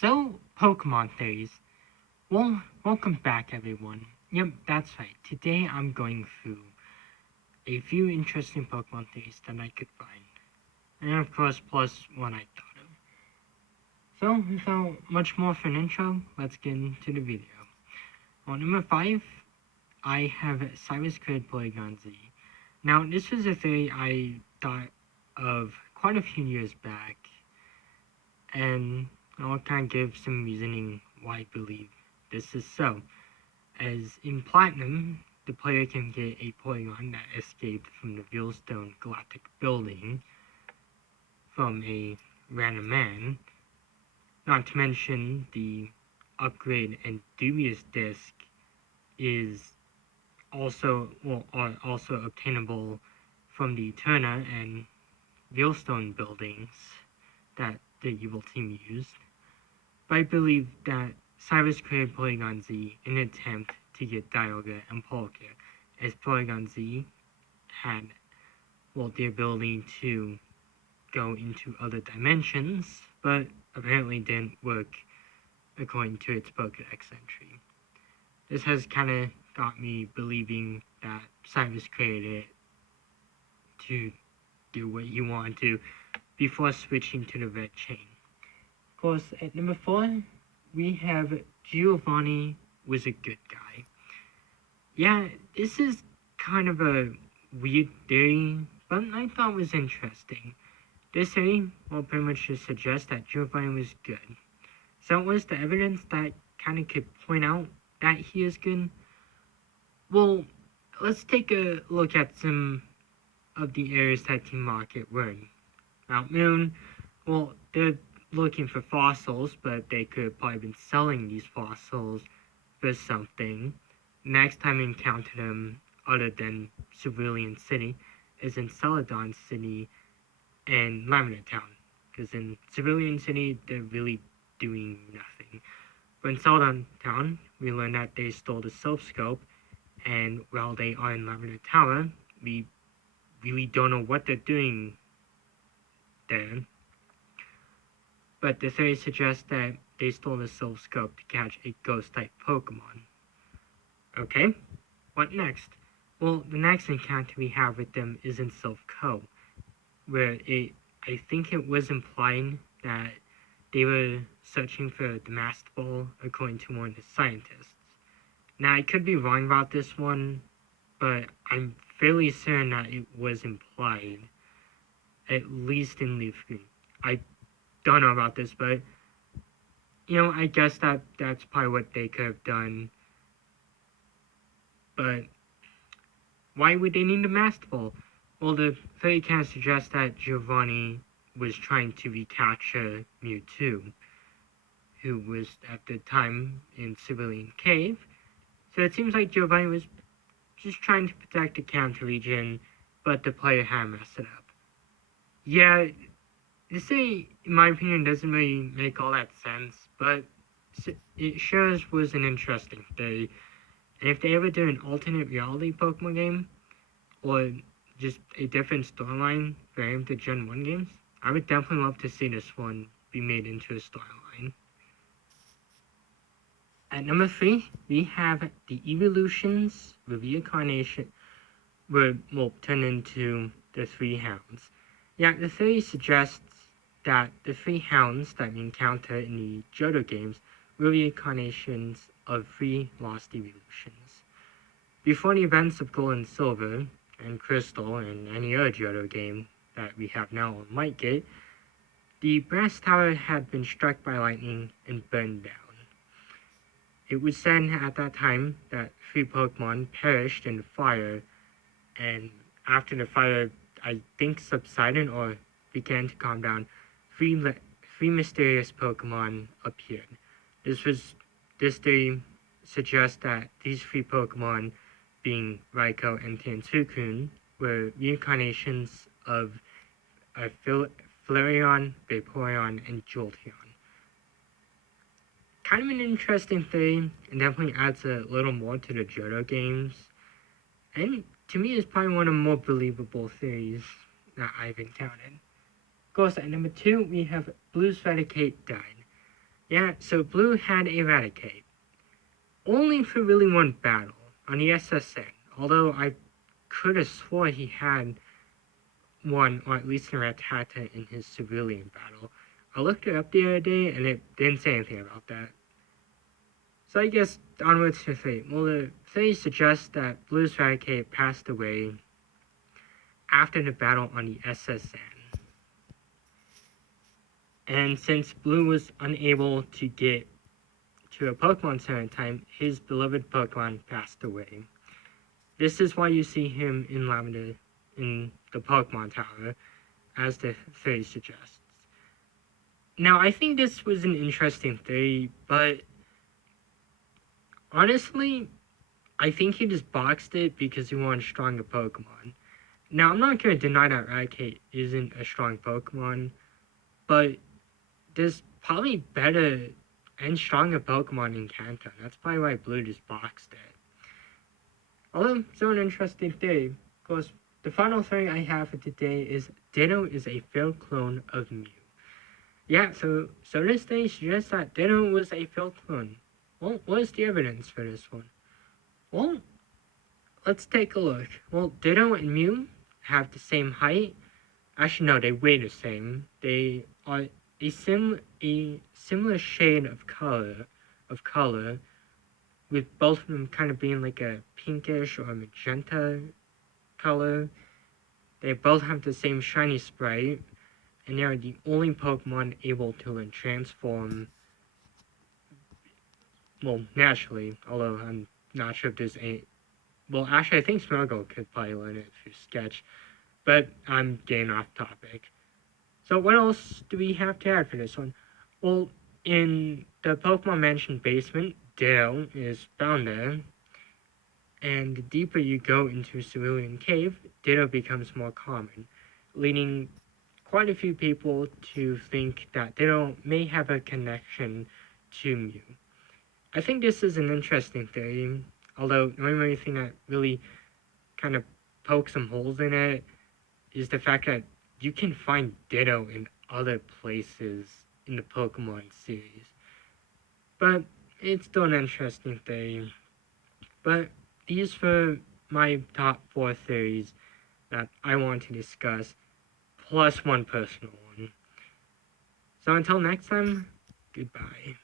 So, Pokemon theories. Well, welcome back everyone. Yep, that's right. Today I'm going through a few interesting Pokemon theories that I could find. And of course, plus one I thought of. So, without much more for an intro, let's get into the video. On number 5, I have Cyrus created Porygon Z. Now, this was a theory I thought of quite a few years back, and I'll kind of give some reasoning why I believe this is so. As in Platinum, the player can get a Porygon that escaped from the Veilstone Galactic Building from a random man, not to mention the upgrade and Dubious Disc is also obtainable from the Eterna and Veilstone buildings that the evil team used. But I believe that Cyrus created Porygon Z in an attempt to get Dialga and Palkia, as Porygon Z had, the ability to go into other dimensions, but apparently didn't work according to its Pokedex entry. This has kind of got me believing that Cyrus created it to do what he wanted to before switching to the red chain. Of course, at number 4, we have Giovanni was a good guy. Yeah, this is kind of a weird theory, but I thought it was interesting. This theory, pretty much just suggests that Giovanni was good. So what was the evidence that kind of could point out that he is good? Well, let's take a look at some of the areas that Team Rocket were in. Mount Moon, they're looking for fossils, but they could have probably been selling these fossils for something. Next time we encounter them, other than Cerulean City, is in Celadon City and Lavender Town. Because in Cerulean City, they're really doing nothing. But in Celadon Town, we learn that they stole the Silph Scope, and while they are in Lavender Tower, we really don't know what they're doing there. But the theory suggests that they stole the Silph Scope to catch a Ghost-type Pokemon. Okay, what next? Well, the next encounter we have with them is in Silph Co, where I think it was implied that they were searching for the Master Ball according to one of the scientists. Now, I could be wrong about this one, but I'm fairly certain that it was implied, at least in Leaf Green. I don't know about this, but, I guess that's probably what they could have done. But why would they need a Master Ball? Well, the theory kind of suggests that Giovanni was trying to recapture Mewtwo, who was at the time in Cerulean Cave. So it seems like Giovanni was just trying to protect the Kanto region, but the player had messed it up. Yeah, this theory, in my opinion, doesn't really make all that sense, but it sure was an interesting theory. And if they ever do an alternate reality Pokemon game, or just a different storyline for any of the Gen 1 games, I would definitely love to see this one be made into a storyline. At number 3, we have the evolutions, the reincarnation, will turn into the 3 hounds. Yeah, the theory suggests that the 3 hounds that we encounter in the Johto games were reincarnations of 3 lost evolutions. Before the events of Gold and Silver, and Crystal, and any other Johto game that we have now or might get, the brass tower had been struck by lightning and burned down. It was said at that time that 3 Pokemon perished in the fire, and after the fire, I think, subsided or began to calm down, 3 mysterious Pokemon appeared. This theory suggests that these 3 Pokemon, being Raikou and Suicune, were reincarnations of Flareon, Vaporeon, and Jolteon. Kind of an interesting theory, and definitely adds a little more to the Johto games. And to me, it's probably one of the more believable theories that I've encountered. Of course, at number 2, we have Blue's Raticate died. Yeah, so Blue had Eradicate. Only for really one battle, on the SSN, although I could have swore he had one, or at least an Rattata in his civilian battle. I looked it up the other day, and it didn't say anything about that. So I guess onwards to fate. Well, the theory suggests that Blue's Eradicate passed away after the battle on the SSN. And since Blue was unable to get to a Pokemon Center in time, his beloved Pokemon passed away. This is why you see him in Lavender in the Pokemon Tower, as the theory suggests. Now, I think this was an interesting theory, but honestly, I think he just boxed it because he wanted stronger Pokemon. Now, I'm not going to deny that Raticate isn't a strong Pokemon, but there's probably better and stronger Pokemon in Kanto. That's probably why Blue just boxed it. Although, so an interesting theory. Of course, the final theory I have for today is Ditto is a failed clone of Mew. Yeah, so this theory suggests that Ditto was a failed clone. Well, what is the evidence for this one? Well, let's take a look. Well, Ditto and Mew have the same height. Actually, no, they weigh the same. They are a similar shade of color, with both of them kind of being like a pinkish or magenta color. They both have the same shiny sprite, and they are the only Pokemon able to learn Transform. Well, naturally, although I'm not sure if there's a. Well, actually, I think Smeargle could probably learn it through Sketch, but I'm getting off topic. So, what else do we have to add for this one? Well, in the Pokemon Mansion basement, Ditto is found there, and the deeper you go into Cerulean Cave, Ditto becomes more common, leading quite a few people to think that Ditto may have a connection to Mew. I think this is an interesting theory, although the only thing that really kind of pokes some holes in it is the fact that you can find Ditto in other places in the Pokemon series. But it's still an interesting theory. But these were my top 4 theories that I want to discuss, plus one personal one. So until next time, goodbye.